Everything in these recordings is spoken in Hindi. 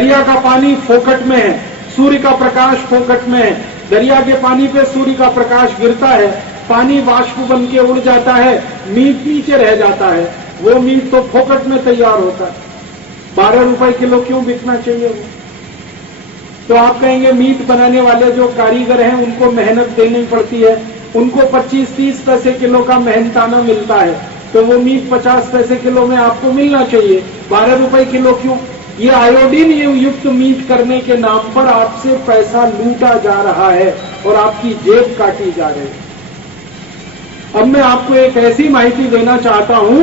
दरिया का पानी फोकट में है, सूर्य का प्रकाश फोकट में है, दरिया के पानी पे सूर्य का प्रकाश गिरता है, पानी वाष्प बन के उड़ जाता है, मीट नीचे रह जाता है, वो मीट तो फोकट में तैयार होता है। 12 रुपए किलो क्यों बिकना चाहिए वो? तो आप कहेंगे मीट बनाने वाले जो कारीगर हैं उनको मेहनत देनी पड़ती है, उनको 25-30 पैसे किलो का मेहनताना मिलता है, तो वो मीट 50 पैसे किलो में आपको मिलना चाहिए, 12 रुपए किलो क्यों? ये आयोडीन युक्त मीट करने के नाम पर आपसे पैसा लूटा जा रहा है और आपकी जेब काटी जा रही है। अब मैं आपको एक ऐसी माहिती देना चाहता हूं,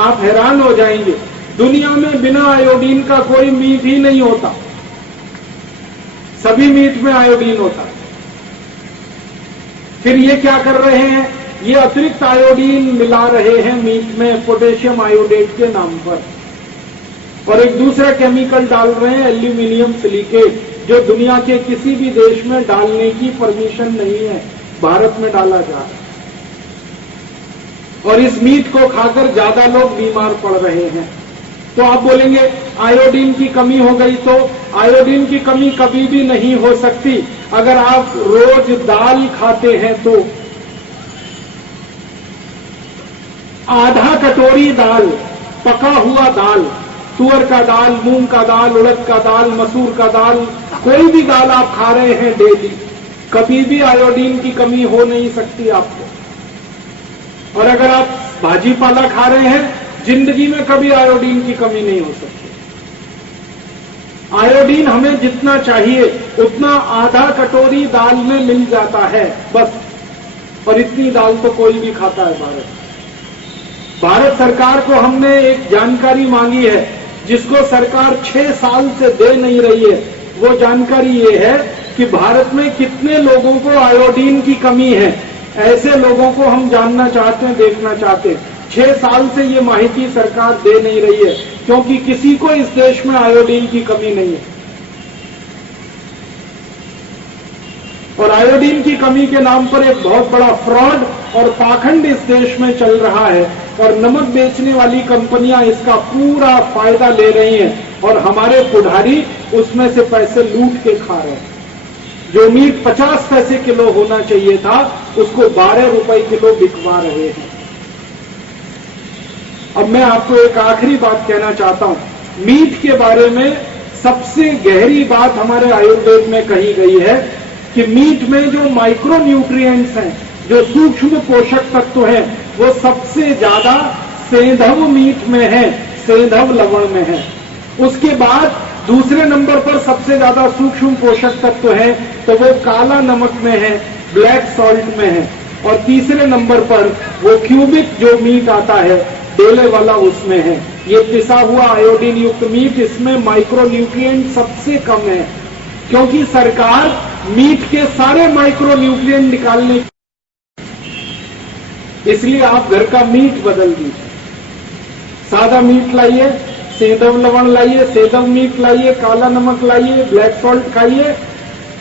आप हैरान हो जाएंगे, दुनिया में बिना आयोडीन का कोई मीट ही नहीं होता, सभी मीट में आयोडीन होता है। फिर ये क्या कर रहे हैं? ये अतिरिक्त आयोडीन मिला रहे हैं मीट में पोटेशियम आयोडेट के नाम पर, और एक दूसरा केमिकल डाल रहे हैं एल्यूमिनियम सिलिकेट, जो दुनिया के किसी भी देश में डालने की परमिशन नहीं है, भारत में डाला जा रहा है। और इस मीट को खाकर ज्यादा लोग बीमार पड़ रहे हैं। तो आप बोलेंगे आयोडीन की कमी हो गई, तो आयोडीन की कमी कभी भी नहीं हो सकती अगर आप रोज दाल खाते हैं तो। आधा कटोरी दाल, पका हुआ दाल, तुअर का दाल, मूंग का दाल, उड़द का दाल, मसूर का दाल, कोई भी दाल आप खा रहे हैं डेली, कभी भी आयोडीन की कमी हो नहीं सकती आपको। और अगर आप भाजी पाला खा रहे हैं, जिंदगी में कभी आयोडीन की कमी नहीं हो सकती। आयोडीन हमें जितना चाहिए उतना आधा कटोरी दाल में मिल जाता है बस, और इतनी दाल तो कोई भी खाता है भारत सरकार को हमने एक जानकारी मांगी है जिसको सरकार 6 साल से दे नहीं रही है। वो जानकारी ये है कि भारत में कितने लोगों को आयोडीन की कमी है, ऐसे लोगों को हम जानना चाहते हैं, देखना चाहते हैं। 6 साल से ये माहिती सरकार दे नहीं रही है, क्योंकि किसी को इस देश में आयोडीन की कमी नहीं है। और आयोडीन की कमी के नाम पर एक बहुत बड़ा फ्रॉड और पाखंड इस देश में चल रहा है, और नमक बेचने वाली कंपनियां इसका पूरा फायदा ले रही हैं, और हमारे पुढ़ारी उसमें से पैसे लूट के खा रहे हैं। जो मीट 50 पैसे किलो होना चाहिए था, उसको 12 रुपए किलो बिकवा रहे हैं। अब मैं आपको एक आखिरी बात कहना चाहता हूं, मीट के बारे में सबसे गहरी बात हमारे आयुर्वेद में कही गई है कि मीट में जो माइक्रो न्यूट्रिएंट्स हैं, जो सूक्ष्म पोषक तत्व हैं, वो सबसे ज्यादा सेंधव मीट में है, सेंधव लवण में है। उसके बाद दूसरे नंबर पर सबसे ज्यादा सूक्ष्म पोषक तत्व है तो वो काला नमक में है, ब्लैक सॉल्ट में है, और तीसरे नंबर पर वो क्यूबिक जो मीट आता है, डेले वाला, उसमें है। ये पिसा हुआ आयोडीन युक्त मीट, इसमें माइक्रो न्यूट्रिएंट सबसे कम है, क्योंकि सरकार मीट के सारे माइक्रो न्यूट्रिएंट निकालने, इसलिए आप घर का मीट बदल दीजिए। सादा मीट लाइए, सेंधव लवण लाइए, सेंधव मीट लाइए, काला नमक लाइए, ब्लैक सॉल्ट खाइए,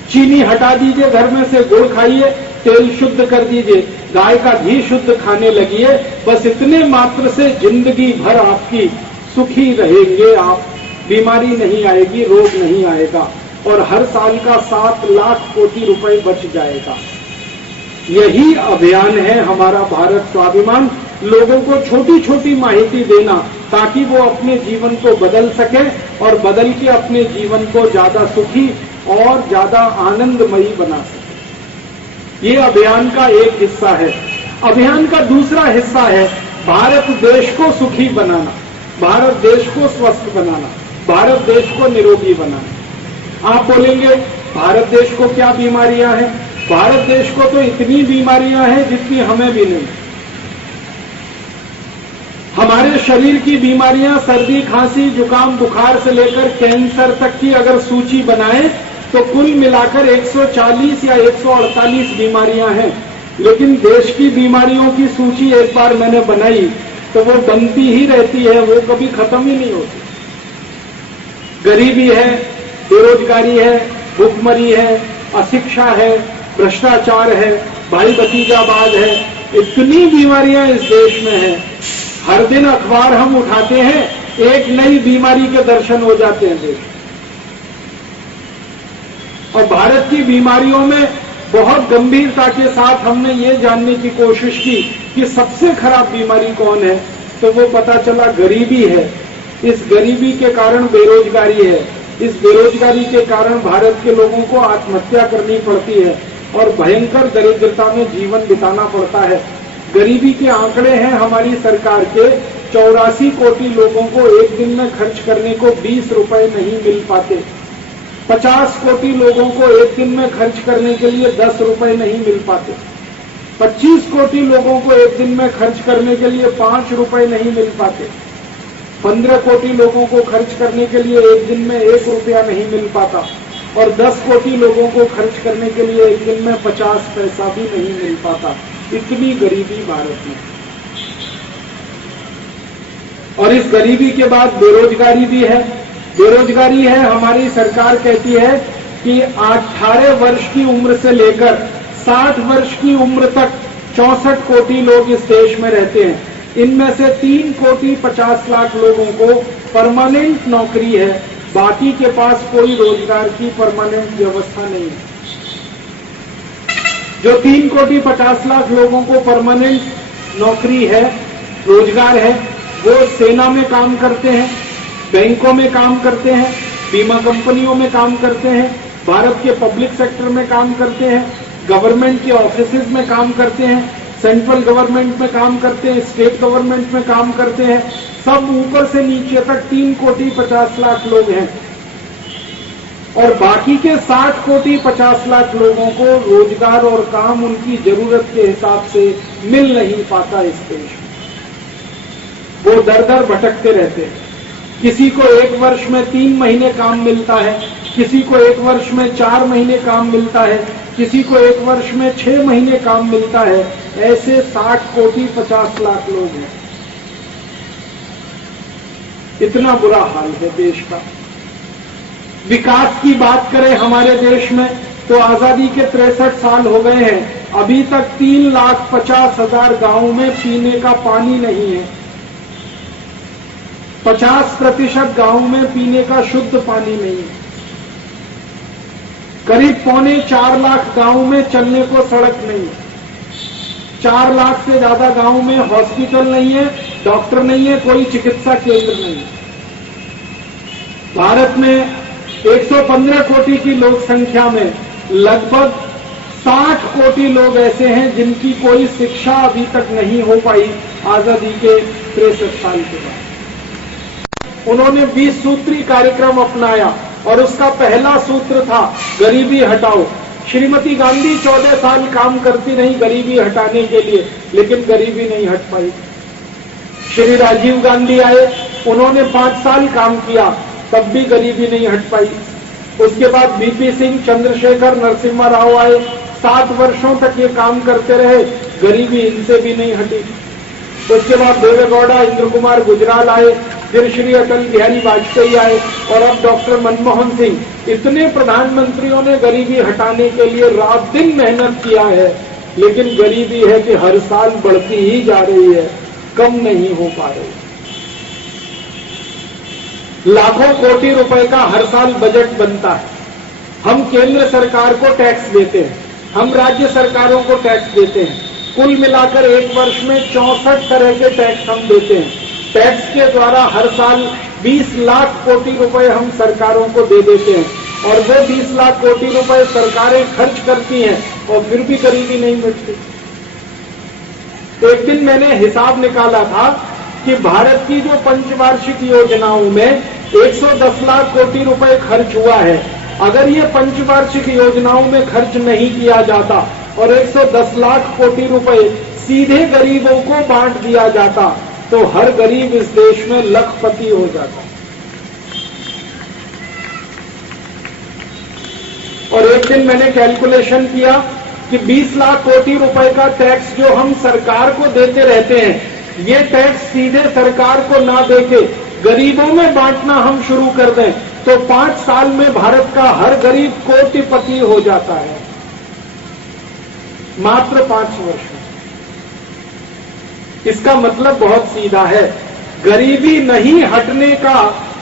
चीनी हटा दीजिए, घर में से गुड़ खाइए, तेल शुद्ध कर दीजिए, गाय का घी शुद्ध खाने लगिए। बस इतने मात्र से जिंदगी भर आपकी सुखी रहेंगे आप, बीमारी नहीं आएगी, रोग नहीं आएगा, और हर साल का 7 लाख कोटि रुपए बच जाएगा। यही अभियान है हमारा भारत स्वाभिमान, लोगों को छोटी छोटी माहिती देना ताकि वो अपने जीवन को बदल सके, और बदल के अपने जीवन को ज्यादा सुखी और ज्यादा आनंदमयी बना सके। ये अभियान का एक हिस्सा है। अभियान का दूसरा हिस्सा है भारत देश को सुखी बनाना, भारत देश को स्वस्थ बनाना, भारत देश को निरोगी बनाना। आप बोलेंगे भारत देश को क्या बीमारियां हैं? भारत देश को तो इतनी बीमारियां हैं जितनी हमें भी नहीं। हमारे शरीर की बीमारियां सर्दी, खांसी, जुकाम, बुखार से लेकर कैंसर तक की अगर सूची बनाएं तो कुल मिलाकर 140 या 148 बीमारियां हैं। लेकिन देश की बीमारियों की सूची एक बार मैंने बनाई तो वो बनती ही रहती है, वो कभी खत्म ही नहीं होती। गरीबी है, बेरोजगारी है, भुखमरी है, अशिक्षा है, भ्रष्टाचार है, भाई भतीजावाद है, इतनी बीमारियां इस देश में हैं। हर दिन अखबार हम उठाते हैं, एक नई बीमारी के दर्शन हो जाते हैं देश। और भारत की बीमारियों में बहुत गंभीरता के साथ हमने ये जानने की कोशिश की कि सबसे खराब बीमारी कौन है, तो वो पता चला गरीबी है। इस गरीबी के कारण बेरोजगारी है, इस बेरोजगारी के कारण भारत के लोगों को आत्महत्या करनी पड़ती है और भयंकर दरिद्रता में जीवन बिताना पड़ता है। गरीबी के आंकड़े हैं हमारी सरकार के, 84 कोटि लोगों को एक दिन में खर्च करने को 20 रुपए नहीं मिल पाते, 50 कोटि लोगों को एक दिन में खर्च करने के लिए 10 रुपए नहीं मिल पाते, 25 कोटि लोगों को एक दिन में खर्च करने के लिए 5 रुपए नहीं मिल पाते, 15 कोटि लोगों को खर्च करने के लिए एक दिन में 1 रुपया नहीं मिल पाता और 10 कोटि लोगों को खर्च करने के लिए एक दिन में 50 पैसा भी नहीं मिल पाता। इतनी गरीबी भारत में। और इस गरीबी के बाद बेरोजगारी भी है। बेरोजगारी है, हमारी सरकार कहती है कि 18 वर्ष की उम्र से लेकर 60 वर्ष की उम्र तक 64 कोटि लोग इस देश में रहते हैं। इनमें से 3 कोटि 50 लाख लोगों को परमानेंट नौकरी है, बाकी के पास कोई रोजगार की परमानेंट व्यवस्था नहीं है। जो 3 कोटि 50 लाख लोगों को परमानेंट नौकरी है, रोजगार है, वो सेना में काम करते हैं, बैंकों में काम करते हैं, बीमा कंपनियों में काम करते हैं, भारत के पब्लिक सेक्टर में काम करते हैं, गवर्नमेंट के ऑफिसेज में काम करते हैं, सेंट्रल गवर्नमेंट में काम करते हैं, स्टेट गवर्नमेंट में काम करते हैं। सब ऊपर से नीचे तक 3 कोटि 50 लाख लोग हैं और बाकी के 60 कोटि 50 लाख लोगों को रोजगार और काम उनकी जरूरत के हिसाब से मिल नहीं पाता इस देश में। वो दर दर भटकते रहते हैं। किसी को 1 वर्ष में 3 महीने काम मिलता है, किसी को 1 वर्ष में 4 महीने काम मिलता है, किसी को 1 वर्ष में 6 महीने काम मिलता है। ऐसे 60 कोटि 50 लाख लोग हैं। इतना बुरा हाल है देश का। विकास की बात करें हमारे देश में तो आजादी के 63 साल हो गए हैं, अभी तक 3,50,000 गांवों में पीने का पानी नहीं है। 50% गांवों में पीने का शुद्ध पानी नहीं है। करीब 3.25 लाख गांवों में चलने को सड़क नहीं है। 4 लाख से ज्यादा गांवों में हॉस्पिटल नहीं है, डॉक्टर नहीं है, कोई चिकित्सा केंद्र नहीं है। भारत में 115 कोटि की लोक संख्या में लगभग 60 कोटि लोग ऐसे हैं जिनकी कोई शिक्षा अभी तक नहीं हो पाई आजादी के 63 साल के बाद। उन्होंने 20 सूत्री कार्यक्रम अपनाया और उसका पहला सूत्र था गरीबी हटाओ। श्रीमती गांधी 14 साल काम करती रही गरीबी हटाने के लिए, लेकिन गरीबी नहीं हट पाई। श्री राजीव गांधी आए, उन्होंने 5 साल काम किया, तब भी गरीबी नहीं हट पाई। उसके बाद बीपी सिंह, चंद्रशेखर, नरसिम्हा राव आए, 7 वर्षों तक ये काम करते रहे, गरीबी इनसे भी नहीं हटी। उसके बाद देवेगौड़ा, इंद्र कुमार गुजराल आए, फिर श्री अटल बिहारी वाजपेयी आए और अब डॉक्टर मनमोहन सिंह। इतने प्रधानमंत्रियों ने गरीबी हटाने के लिए रात दिन मेहनत किया है, लेकिन गरीबी है कि हर साल बढ़ती ही जा रही है, कम नहीं हो पा रही। लाखों कोटि रुपए का हर साल बजट बनता है। हम केंद्र सरकार को टैक्स देते हैं, हम राज्य सरकारों को टैक्स देते हैं। कुल मिलाकर एक वर्ष में 64 तरह के टैक्स हम देते हैं। टैक्स के द्वारा हर साल 20 लाख कोटि रुपए हम सरकारों को दे देते हैं और वो 20 लाख कोटि रुपए सरकारें खर्च करती हैं और फिर भी गरीबी नहीं मिटती। एक दिन मैंने हिसाब निकाला था कि भारत की जो पंचवार्षिक योजनाओं में 110 लाख कोटि रुपए खर्च हुआ है, अगर ये पंचवार्षिक योजनाओं में खर्च नहीं किया जाता और 110 लाख कोटि रुपए सीधे गरीबों को बांट दिया जाता तो हर गरीब इस देश में लखपति हो जाता। और एक दिन मैंने कैलकुलेशन किया कि 20 लाख कोटि रुपए का टैक्स जो हम सरकार को देते रहते हैं, ये टैक्स सीधे सरकार को ना देके गरीबों में बांटना हम शुरू कर दें तो 5 साल में भारत का हर गरीब कोटिपति हो जाता है, मात्र 5 वर्ष में। इसका मतलब बहुत सीधा है, गरीबी नहीं हटने का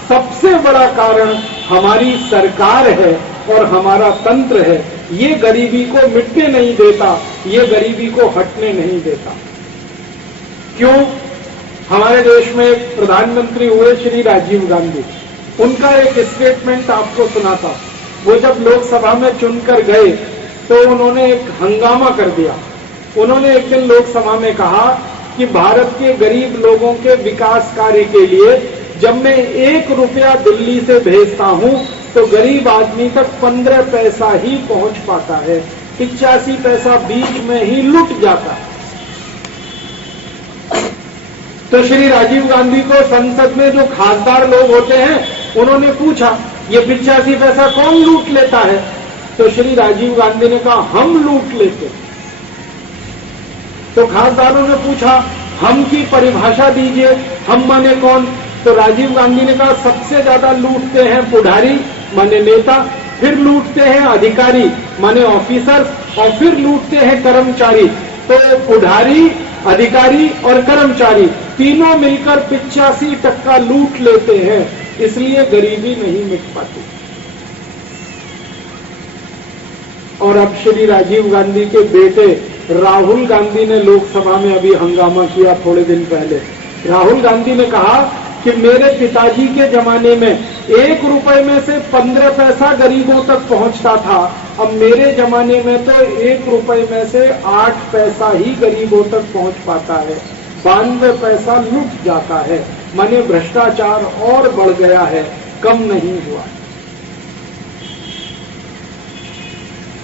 सबसे बड़ा कारण हमारी सरकार है और हमारा तंत्र है, ये गरीबी को मिटने नहीं देता, ये गरीबी को हटने नहीं देता। क्यों? हमारे देश में एक प्रधानमंत्री हुए श्री राजीव गांधी, उनका एक स्टेटमेंट आपको सुनाता। वो जब लोकसभा में चुनकर गए तो उन्होंने एक हंगामा कर दिया। उन्होंने एक दिन लोकसभा में कहा कि भारत के गरीब लोगों के विकास कार्य के लिए जब मैं 1 रुपया दिल्ली से भेजता हूं तो गरीब आदमी तक 15 पैसा ही पहुंच पाता है, 85 पैसा बीच में ही लुट जाता है। तो श्री राजीव गांधी को संसद में जो खासदार लोग होते हैं उन्होंने पूछा, ये 85 पैसा कौन लूट लेता है? तो श्री राजीव गांधी ने कहा, हम लूट लेते। तो खासदारों ने पूछा, हम की परिभाषा दीजिए, हम माने कौन? तो राजीव गांधी ने कहा, सबसे ज्यादा लूटते हैं पुढ़ारी माने नेता, फिर लूटते हैं अधिकारी माने ऑफिसर, और फिर लूटते हैं कर्मचारी। तो पुढ़ारी, अधिकारी और कर्मचारी तीनों मिलकर 85% लूट लेते हैं, इसलिए गरीबी नहीं मिट पाती। और अब श्री राजीव गांधी के बेटे राहुल गांधी ने लोकसभा में अभी हंगामा किया थोड़े दिन पहले। राहुल गांधी ने कहा कि मेरे पिताजी के जमाने में 1 रुपए में से 15 पैसा गरीबों तक पहुंचता था, अब मेरे जमाने में तो 1 रुपए में से 8 पैसा ही गरीबों तक पहुंच पाता है, 92 पैसा लुट जाता है। माने भ्रष्टाचार और बढ़ गया है, कम नहीं हुआ।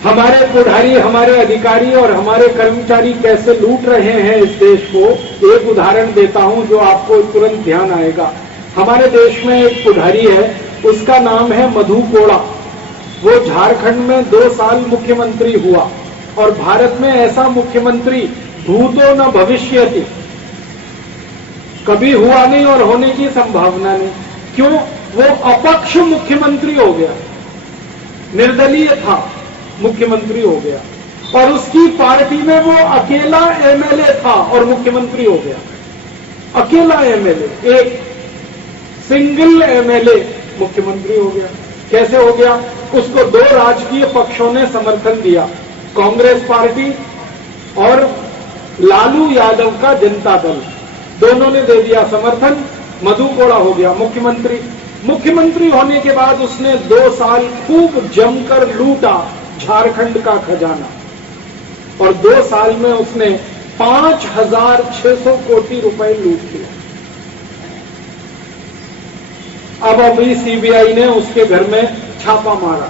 हमारे पुढ़ारी, हमारे अधिकारी और हमारे कर्मचारी कैसे लूट रहे हैं इस देश को, एक उदाहरण देता हूं जो आपको तुरंत ध्यान आएगा। हमारे देश में एक पुढ़ारी है, उसका नाम है मधु कोड़ा। वो झारखंड में 2 साल मुख्यमंत्री हुआ, और भारत में ऐसा मुख्यमंत्री भूतो न भविष्यति, कभी हुआ नहीं और होने की संभावना नहीं। क्यों? वो अपक्ष मुख्यमंत्री हो गया, निर्दलीय था, मुख्यमंत्री हो गया, और उसकी पार्टी में वो अकेला एमएलए था और मुख्यमंत्री हो गया। अकेला एमएलए, एक सिंगल एमएलए मुख्यमंत्री हो गया। कैसे हो गया? उसको 2 राजकीय पक्षों ने समर्थन दिया, कांग्रेस पार्टी और लालू यादव का जनता दल, दोनों ने दे दिया समर्थन। मधु कोड़ा हो गया मुख्यमंत्री। मुख्यमंत्री होने के बाद उसने 2 साल खूब जमकर लूटा झारखंड का खजाना, और 2 साल में उसने 5,600 कोटी रुपए लूट लिया। अब अभी सीबीआई ने उसके घर में छापा मारा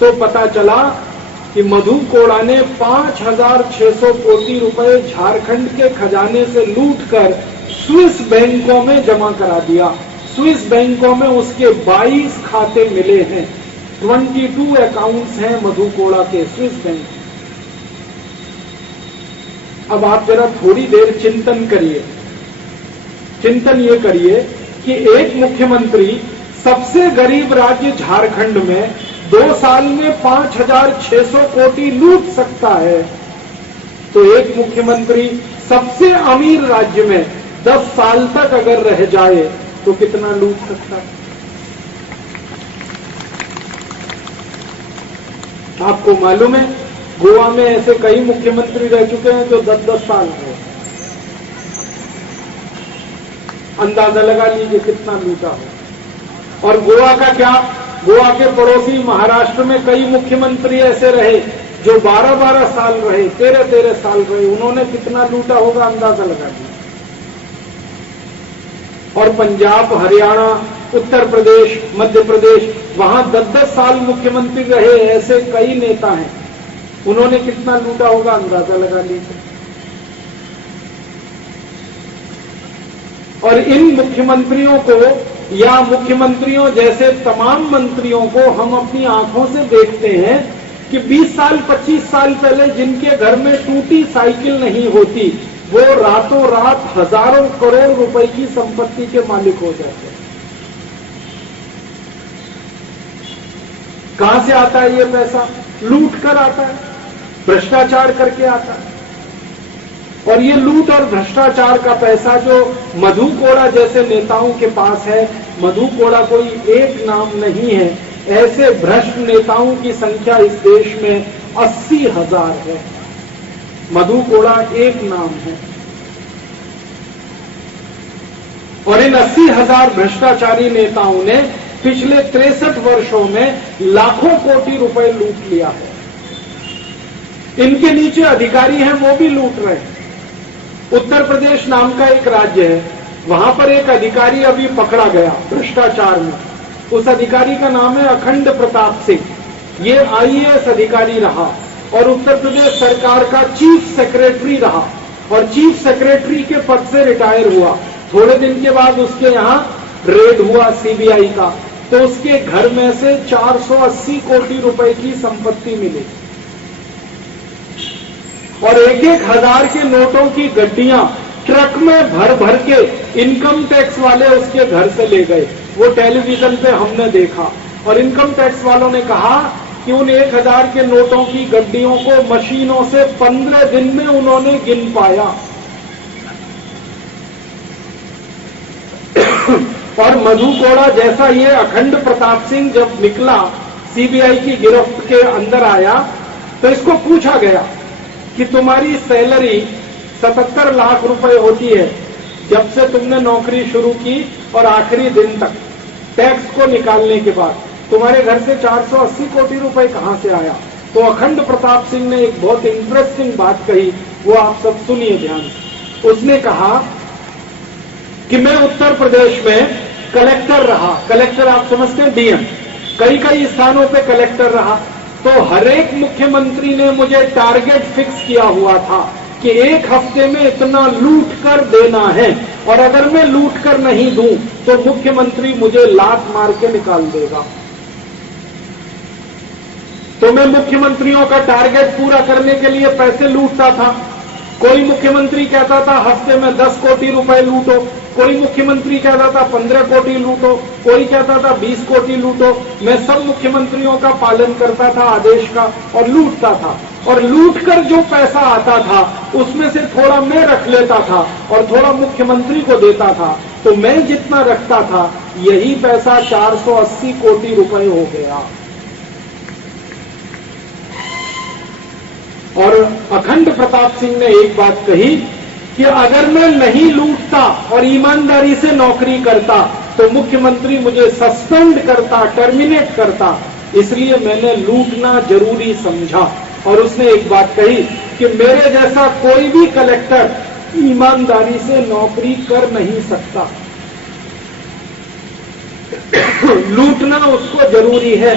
तो पता चला कि मधु कोड़ा ने 5,600 कोटी रुपए झारखंड के खजाने से लूटकर स्विस बैंकों में जमा करा दिया। स्विस बैंकों में उसके 22 खाते मिले हैं, 22 अकाउंट्स हैं मधु कोड़ा के स्विस बैंक। अब आप जरा थोड़ी देर चिंतन करिए, चिंतन ये करिए कि एक मुख्यमंत्री सबसे गरीब राज्य झारखंड में 2 साल में 5,600 कोटी लूट सकता है, तो एक मुख्यमंत्री सबसे अमीर राज्य में 10 साल तक अगर रह जाए तो कितना लूट सकता है? आपको मालूम है गोवा में ऐसे कई मुख्यमंत्री रह चुके हैं जो 10-10 साल रहे। अंदाजा लगा लीजिए कितना लूटा हो। और गोवा का क्या, गोवा के पड़ोसी महाराष्ट्र में कई मुख्यमंत्री ऐसे रहे जो 12-12 साल रहे, 13-13 साल रहे, उन्होंने कितना लूटा होगा अंदाजा लगा लीजिए। और पंजाब, हरियाणा, उत्तर प्रदेश, मध्य प्रदेश, वहां 10-10 साल मुख्यमंत्री रहे ऐसे कई नेता हैं, उन्होंने कितना लूटा होगा अंदाजा लगा लीजिए। और इन मुख्यमंत्रियों को या मुख्यमंत्रियों जैसे तमाम मंत्रियों को हम अपनी आंखों से देखते हैं कि 20 साल 25 साल पहले जिनके घर में टूटी साइकिल नहीं होती, वो रातों रात हजारों करोड़ रुपए की संपत्ति के मालिक हो जाते हैं। कहां से आता है ये पैसा? लूट कर आता है, भ्रष्टाचार करके आता है। और ये लूट और भ्रष्टाचार का पैसा जो मधु कोड़ा जैसे नेताओं के पास है, मधु कोड़ा कोई एक नाम नहीं है, ऐसे भ्रष्ट नेताओं की संख्या इस देश में 80,000 है। मधु कोड़ा एक नाम है। और इन 80,000 भ्रष्टाचारी नेताओं ने पिछले 63 वर्षों में लाखों कोटि रुपए लूट लिया है। इनके नीचे अधिकारी हैं, वो भी लूट रहे हैं। उत्तर प्रदेश नाम का एक राज्य है, वहां पर एक अधिकारी अभी पकड़ा गया भ्रष्टाचार में। उस अधिकारी का नाम है अखंड प्रताप सिंह। ये आईएएस अधिकारी रहा और उत्तर प्रदेश सरकार का चीफ सेक्रेटरी रहा और चीफ सेक्रेटरी के पद से रिटायर हुआ। थोड़े दिन के बाद उसके यहां रेड हुआ सीबीआई का, तो उसके घर में से 480 कोटि रुपए की संपत्ति मिली और 1-1 हजार के नोटों की गड्डियां ट्रक में भर भर के इनकम टैक्स वाले उसके घर से ले गए। वो टेलीविजन पे हमने देखा और इनकम टैक्स वालों ने कहा कि उन 1,000 के नोटों की गड्डियों को मशीनों से 15 दिन में उन्होंने गिन पाया। और मधु कोड़ा जैसा ये अखंड प्रताप सिंह जब निकला, सीबीआई की गिरफ्त के अंदर आया, तो इसको पूछा गया कि तुम्हारी सैलरी 77 लाख रुपए होती है जब से तुमने नौकरी शुरू की और आखिरी दिन तक टैक्स को निकालने के बाद तुम्हारे घर से 480 कोटि रुपए कहां से आया? तो अखंड प्रताप सिंह ने एक बहुत इंटरेस्टिंग बात कही, वो आप सब सुनिए ध्यान से। उसने कहा कि मैं उत्तर प्रदेश में कलेक्टर रहा। कलेक्टर आप समझते हैं, डीएम, कई कई स्थानों पे कलेक्टर रहा। तो हर एक मुख्यमंत्री ने मुझे टारगेट फिक्स किया हुआ था कि एक हफ्ते में इतना लूट कर देना है और अगर मैं लूट कर नहीं दूं तो मुख्यमंत्री मुझे लात मार के निकाल देगा। तो मैं मुख्यमंत्रियों का टारगेट पूरा करने के लिए पैसे लूटता था। कोई मुख्यमंत्री कहता था हफ्ते में 10 कोटि रुपए लूटो, कोई मुख्यमंत्री कहता था 15 कोटि लूटो, कोई कहता था 20 कोटि लूटो। मैं सब मुख्यमंत्रियों का पालन करता था आदेश का और लूटता था। और लूट कर जो पैसा आता था उसमें से थोड़ा मैं रख लेता था और थोड़ा मुख्यमंत्री को देता था। तो मैं जितना रखता था यही पैसा 480 कोटि रुपए हो गया। और अखंड प्रताप सिंह ने एक बात कही कि अगर मैं नहीं लूटता और ईमानदारी से नौकरी करता तो मुख्यमंत्री मुझे सस्पेंड करता, टर्मिनेट करता, इसलिए मैंने लूटना जरूरी समझा। और उसने एक बात कही कि मेरे जैसा कोई भी कलेक्टर ईमानदारी से नौकरी कर नहीं सकता, लूटना उसको जरूरी है,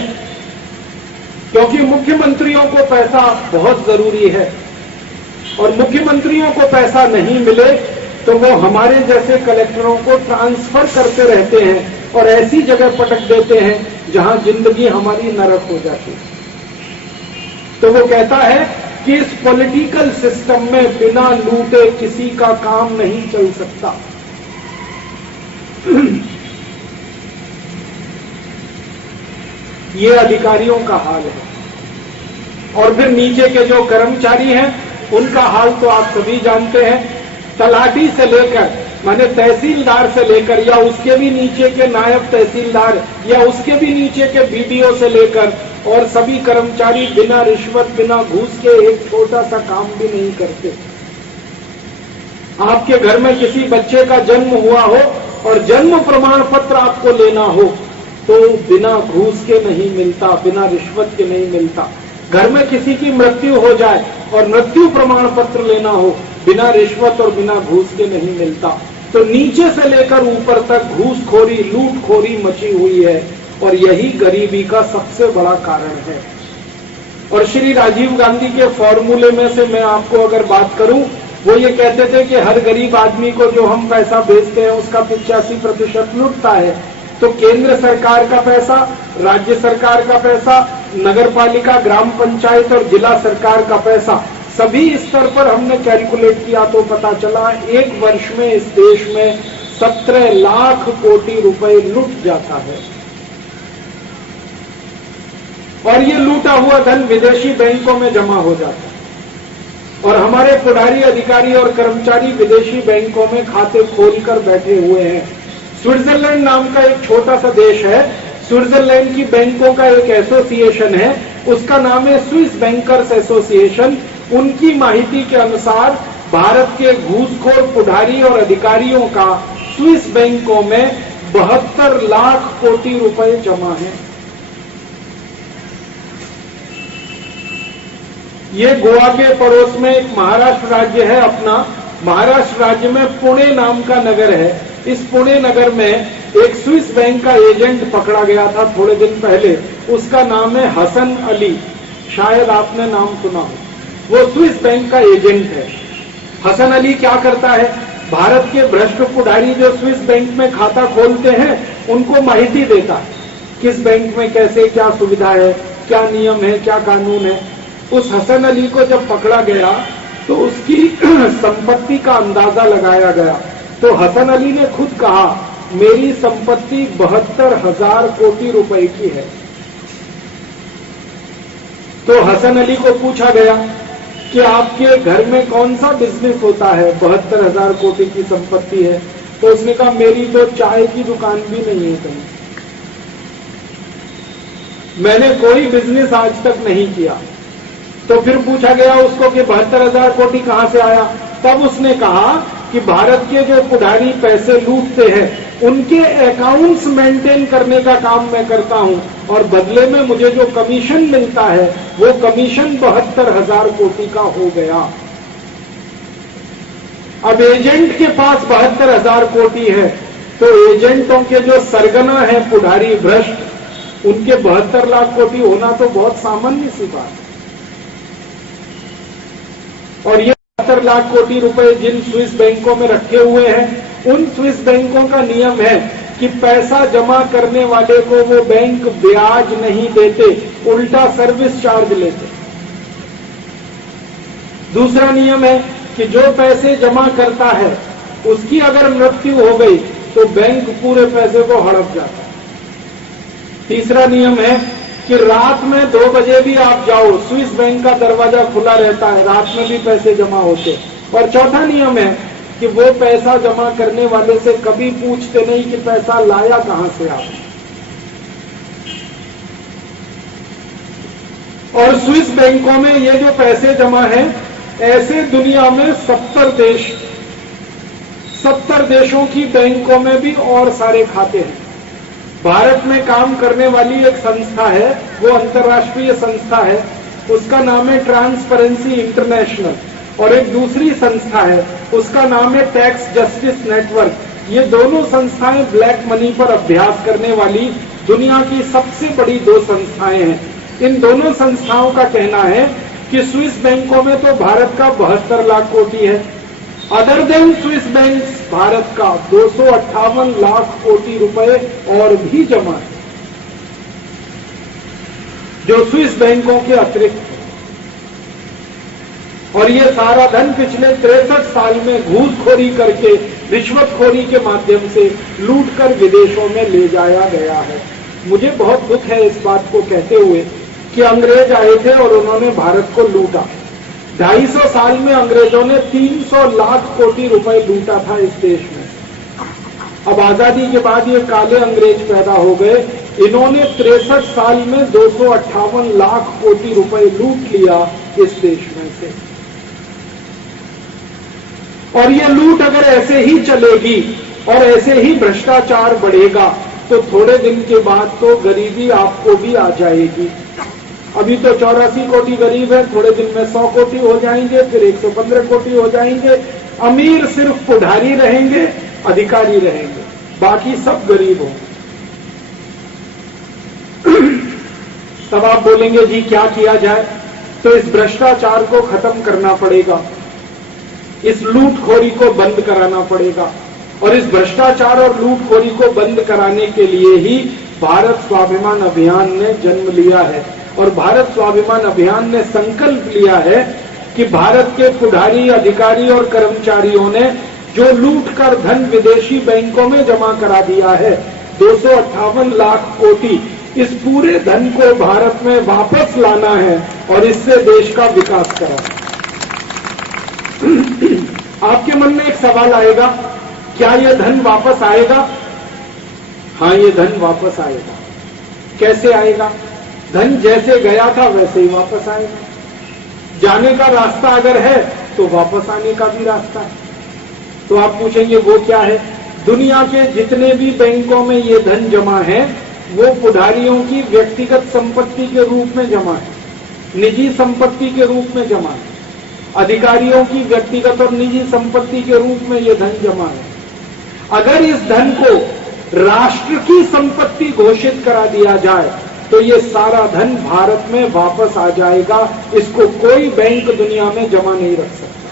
क्योंकि मुख्यमंत्रियों को पैसा बहुत जरूरी है और मुख्यमंत्रियों को पैसा नहीं मिले तो वो हमारे जैसे कलेक्टरों को ट्रांसफर करते रहते हैं और ऐसी जगह पटक देते हैं जहां जिंदगी हमारी नरक हो जाती है। तो वो कहता है कि इस पॉलिटिकल सिस्टम में बिना लूटे किसी का काम नहीं चल सकता। ये अधिकारियों का हाल है। और फिर नीचे के जो कर्मचारी हैं उनका हाल तो आप सभी जानते हैं। तलाटी से लेकर माने तहसीलदार से लेकर या उसके भी नीचे के नायब तहसीलदार या उसके भी नीचे के बीडीओ से लेकर और सभी कर्मचारी बिना रिश्वत बिना घूस के एक छोटा सा काम भी नहीं करते। आपके घर में किसी बच्चे का जन्म हुआ हो और जन्म प्रमाण पत्र आपको लेना हो तो बिना घूस के नहीं मिलता, बिना रिश्वत के नहीं मिलता। घर में किसी की मृत्यु हो जाए और मृत्यु प्रमाण पत्र लेना हो बिना रिश्वत और बिना घूस के नहीं मिलता। तो नीचे से लेकर ऊपर तक घूसखोरी, लूटखोरी मची हुई है और यही गरीबी का सबसे बड़ा कारण है। और श्री राजीव गांधी के फॉर्मूले में से मैं आपको अगर बात करूं, वो ये कहते थे कि हर गरीब आदमी को जो हम पैसा भेजते हैं उसका 85% लुटता है। तो केंद्र सरकार का पैसा, राज्य सरकार का पैसा, नगर पालिका, ग्राम पंचायत और जिला सरकार का पैसा, सभी स्तर पर हमने कैलकुलेट किया तो पता चला एक वर्ष में इस देश में 17 लाख कोटि रुपए लूट जाता है। और ये लूटा हुआ धन विदेशी बैंकों में जमा हो जाता है और हमारे पुढारी अधिकारी और कर्मचारी विदेशी बैंकों में खाते खोलकर बैठे हुए हैं। स्विट्जरलैंड नाम का एक छोटा सा देश है, स्विट्जरलैंड की बैंकों का एक एसोसिएशन है, उसका नाम है स्विस बैंकर्स एसोसिएशन। उनकी माहिती के अनुसार भारत के घूसखोर पुढारी और अधिकारियों का स्विस बैंकों में 72 लाख कोटी रुपए जमा है। ये गोवा के पड़ोस में एक महाराष्ट्र राज्य है अपना। महाराष्ट्र राज्य में पुणे नाम का नगर है। इस पुणे नगर में एक स्विस बैंक का एजेंट पकड़ा गया था थोड़े दिन पहले। उसका नाम है हसन अली, शायद आपने नाम सुना हो। वो स्विस बैंक का एजेंट है। हसन अली क्या करता है, भारत के भ्रष्ट पुढारी जो स्विस बैंक में खाता खोलते हैं उनको माहिती देता है, किस बैंक में कैसे क्या सुविधा है, क्या नियम है, क्या कानून है। उस हसन अली को जब पकड़ा गया तो उसकी संपत्ति का अंदाजा लगाया गया। तो हसन अली ने खुद कहा, मेरी संपत्ति 72,000 कोटी रुपए की है। तो हसन अली को पूछा गया कि आपके घर में कौन सा बिजनेस होता है, 72,000 कोटी की संपत्ति है। तो उसने कहा, मेरी तो चाय की दुकान भी नहीं है कहीं, मैंने कोई बिजनेस आज तक नहीं किया। तो फिर पूछा गया उसको कि 72,000 कोटी कहां से आया। तब उसने कहा कि भारत के जो पुढारी पैसे लूटते हैं उनके अकाउंट्स मेंटेन करने का काम मैं करता हूं और बदले में मुझे जो कमीशन मिलता है वो कमीशन 72,000 कोटी का हो गया। अब एजेंट के पास 72,000 कोटी है तो एजेंटों के जो सरगना है पुढारी भ्रष्ट, उनके 72 लाख कोटी होना तो बहुत सामान्य सी बात है। और ये 72 लाख कोटी रुपए जिन स्विस बैंकों में रखे हुए हैं, उन स्विस बैंकों का नियम है कि पैसा जमा करने वाले को वो बैंक ब्याज नहीं देते, उल्टा सर्विस चार्ज लेते। दूसरा नियम है कि जो पैसे जमा करता है उसकी अगर मृत्यु हो गई तो बैंक पूरे पैसे को हड़प जाता है। तीसरा नियम है कि रात में 2 बजे भी आप जाओ, स्विस बैंक का दरवाजा खुला रहता है, रात में भी पैसे जमा होते। और चौथा नियम है कि वो पैसा जमा करने वाले से कभी पूछते नहीं कि पैसा लाया कहां से आपने। और स्विस बैंकों में ये जो पैसे जमा है, ऐसे दुनिया में 70 देशों की बैंकों में भी और सारे खाते हैं। भारत में काम करने वाली एक संस्था है, वो अंतर्राष्ट्रीय संस्था है, उसका नाम है ट्रांसपेरेंसी इंटरनेशनल। और एक दूसरी संस्था है, उसका नाम है टैक्स जस्टिस नेटवर्क। ये दोनों संस्थाएं ब्लैक मनी पर अभ्यास करने वाली दुनिया की सबसे बड़ी 2 संस्थाएं हैं। इन दोनों संस्थाओं का कहना है कि स्विस बैंकों में तो भारत का 72 लाख कोटी है, other than Swiss bank Bharat का 258 लाख कोटी रुपए और भी जमा है, जो स्विस बैंकों के अतिरिक्त है। और ये सारा धन पिछले 63 साल में घूसखोरी करके, रिश्वतखोरी के माध्यम से लूटकर विदेशों में ले जाया गया है। मुझे बहुत दुख है इस बात को कहते हुए कि अंग्रेज आए थे और उन्होंने भारत को लूटा। 250 साल में अंग्रेजों ने 300 लाख कोटी रुपए लूटा था इस देश में। अब आजादी के बाद ये काले अंग्रेज पैदा हो गए, इन्होंने 63 साल में 258 लाख कोटी रुपए लूट लिया इस देश में से। और ये लूट अगर ऐसे ही चलेगी और ऐसे ही भ्रष्टाचार बढ़ेगा तो थोड़े दिन के बाद तो गरीबी आपको भी आ जाएगी। अभी तो 84 कोटी गरीब है, थोड़े दिन में 100 कोटी हो जाएंगे, फिर 115 कोटी हो जाएंगे। अमीर सिर्फ पुढारी रहेंगे, अधिकारी रहेंगे, बाकी सब गरीब होंगे। तब आप बोलेंगे जी क्या किया जाए? तो इस भ्रष्टाचार को खत्म करना पड़ेगा, इस लूटखोरी को बंद कराना पड़ेगा। और इस भ्रष्टाचार और लूटखोरी को बंद कराने के लिए ही भारत स्वाभिमान अभियान ने जन्म लिया है। और भारत स्वाभिमान अभियान ने संकल्प लिया है कि भारत के पुढारी, अधिकारी और कर्मचारियों ने जो लूटकर धन विदेशी बैंकों में जमा करा दिया है 258 लाख कोटी, इस पूरे धन को भारत में वापस लाना है और इससे देश का विकास कराना। आपके मन में एक सवाल आएगा, क्या यह धन वापस आएगा? हाँ, ये धन वापस आएगा। कैसे आएगा? धन जैसे गया था वैसे ही वापस आएगा। जाने का रास्ता अगर है तो वापस आने का भी रास्ता है। तो आप पूछेंगे वो क्या है? दुनिया के जितने भी बैंकों में ये धन जमा है वो पुढारियों की व्यक्तिगत संपत्ति के रूप में जमा है, निजी संपत्ति के रूप में जमा है, अधिकारियों की व्यक्तिगत और निजी संपत्ति के रूप में ये धन जमा है। अगर इस धन को राष्ट्र की संपत्ति घोषित करा दिया जाए तो ये सारा धन भारत में वापस आ जाएगा। इसको कोई बैंक दुनिया में जमा नहीं रख सकता।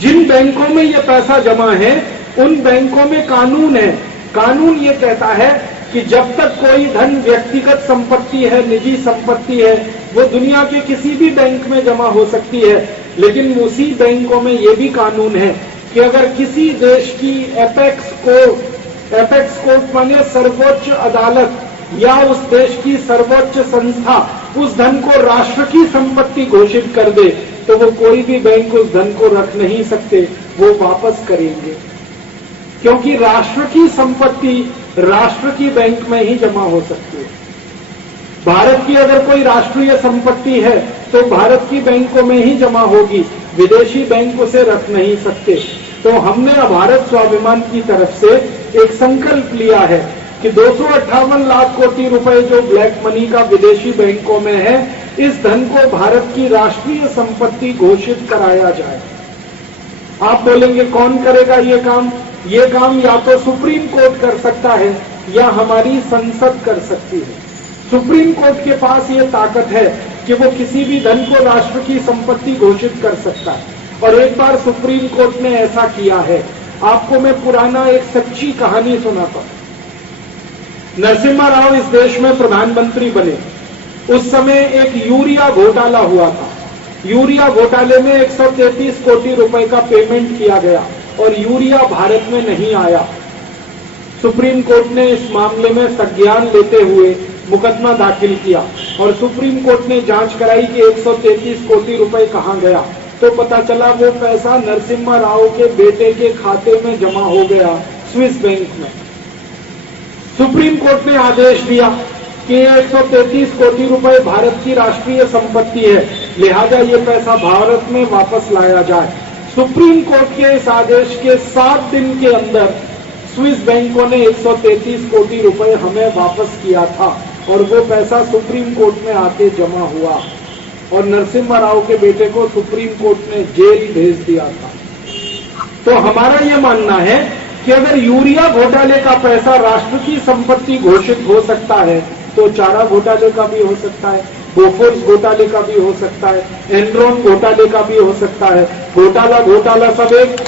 जिन बैंकों में ये पैसा जमा है उन बैंकों में कानून है। कानून ये कहता है कि जब तक कोई धन व्यक्तिगत संपत्ति है, निजी संपत्ति है, वो दुनिया के किसी भी बैंक में जमा हो सकती है। लेकिन उसी बैंकों में ये भी कानून है कि अगर किसी देश की एपेक्स कोर्ट माने सर्वोच्च अदालत या उस देश की सर्वोच्च संस्था उस धन को राष्ट्र की संपत्ति घोषित कर दे तो वो कोई भी बैंक उस धन को रख नहीं सकते, वो वापस करेंगे, क्योंकि राष्ट्र की संपत्ति राष्ट्र की बैंक में ही जमा हो सकती है। भारत की अगर कोई राष्ट्रीय संपत्ति है तो भारत की बैंकों में ही जमा होगी, विदेशी बैंक उसे रख नहीं सकते। तो हमने भारत स्वाभिमान की तरफ से एक संकल्प लिया है कि 258 लाख कोटि रुपए जो ब्लैक मनी का विदेशी बैंकों में है, इस धन को भारत की राष्ट्रीय संपत्ति घोषित कराया जाए। आप बोलेंगे कौन करेगा ये काम? ये काम या तो सुप्रीम कोर्ट कर सकता है या हमारी संसद कर सकती है। सुप्रीम कोर्ट के पास ये ताकत है कि वो किसी भी धन को राष्ट्र की संपत्ति घोषित कर सकता है। और एक बार सुप्रीम कोर्ट ने ऐसा किया है। आपको मैं पुराना एक सच्ची कहानी सुनाता हूं। नरसिम्हा राव इस देश में प्रधानमंत्री बने, उस समय एक यूरिया घोटाला हुआ था। यूरिया घोटाले में 133 कोटि रुपए का पेमेंट किया गया और यूरिया भारत में नहीं आया। सुप्रीम कोर्ट ने इस मामले में संज्ञान लेते हुए मुकदमा दाखिल किया और सुप्रीम कोर्ट ने जांच कराई कि 133 कोटि रुपए कहां गया। तो पता चला वो पैसा नरसिम्हा राव के बेटे के खाते में जमा हो गया स्विस बैंक में। सुप्रीम कोर्ट ने आदेश दिया कि 133 कोटि रुपए भारत की राष्ट्रीय संपत्ति है, लिहाजा ये पैसा भारत में वापस लाया जाए। सुप्रीम कोर्ट के इस आदेश के 7 दिन के अंदर स्विस बैंकों ने 133 कोटि रुपए हमें वापस किया था और वो पैसा सुप्रीम कोर्ट में आके जमा हुआ और नरसिम्हा राव के बेटे को सुप्रीम कोर्ट ने जेल भेज दिया था। तो हमारा ये मानना है कि अगर यूरिया घोटाले का पैसा राष्ट्र की संपत्ति घोषित हो सकता है तो चारा घोटाले का भी हो सकता है, बोफोर्स घोटाले का भी हो सकता है, एनरॉन घोटाले का भी हो सकता है। घोटाला सब एक।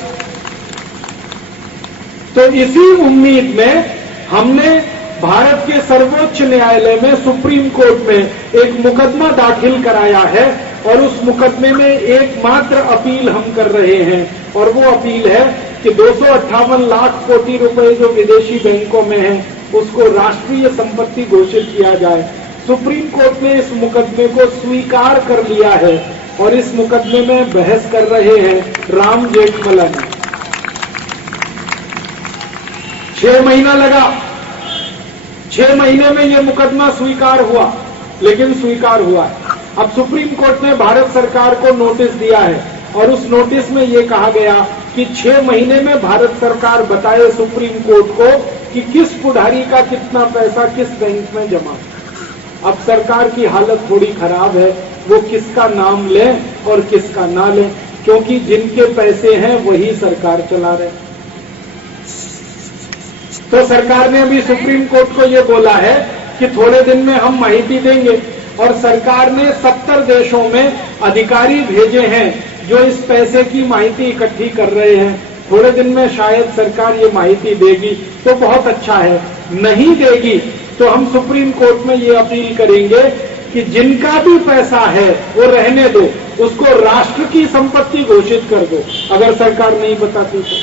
तो इसी उम्मीद में हमने भारत के सर्वोच्च न्यायालय में, सुप्रीम कोर्ट में एक मुकदमा दाखिल कराया है और उस मुकदमे में एकमात्र अपील हम कर रहे हैं और वो अपील है कि 258 लाख कोटि रुपए जो विदेशी बैंकों में है उसको राष्ट्रीय संपत्ति घोषित किया जाए। सुप्रीम कोर्ट ने इस मुकदमे को स्वीकार कर लिया है और इस मुकदमे में बहस कर रहे हैं राम जेठमलन। 6 महीना लगा, 6 महीने में यह मुकदमा स्वीकार हुआ, लेकिन स्वीकार हुआ है। अब सुप्रीम कोर्ट ने भारत सरकार को नोटिस दिया है और उस नोटिस में यह कहा गया कि 6 महीने में भारत सरकार बताए सुप्रीम कोर्ट को कि किस पुढारी का कितना पैसा किस बैंक में जमा। अब सरकार की हालत थोड़ी खराब है, वो किसका नाम लें और किसका ना लें, क्योंकि जिनके पैसे हैं वही सरकार चला रहे। तो सरकार ने अभी सुप्रीम कोर्ट को यह बोला है कि थोड़े दिन में हम माहिती देंगे और सरकार ने 70 देशों में अधिकारी भेजे हैं जो इस पैसे की माहिती इकट्ठी कर रहे हैं। थोड़े दिन में शायद सरकार ये माहिती देगी तो बहुत अच्छा है, नहीं देगी तो हम सुप्रीम कोर्ट में ये अपील करेंगे कि जिनका भी पैसा है वो रहने दो, उसको राष्ट्र की संपत्ति घोषित कर दो अगर सरकार नहीं बताती तो।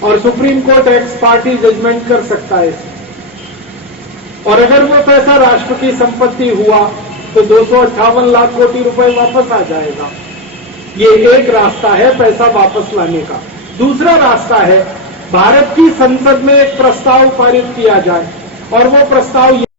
और supreme court ex parte judgement कर सकता है और अगर वो पैसा राष्ट्र की संपत्ति हुआ तो 258 लाख कोटि रुपए वापस आ जाएगा। ये एक रास्ता है पैसा वापस लाने का। दूसरा रास्ता है भारत की संसद में एक प्रस्ताव पारित किया जाए और वो प्रस्ताव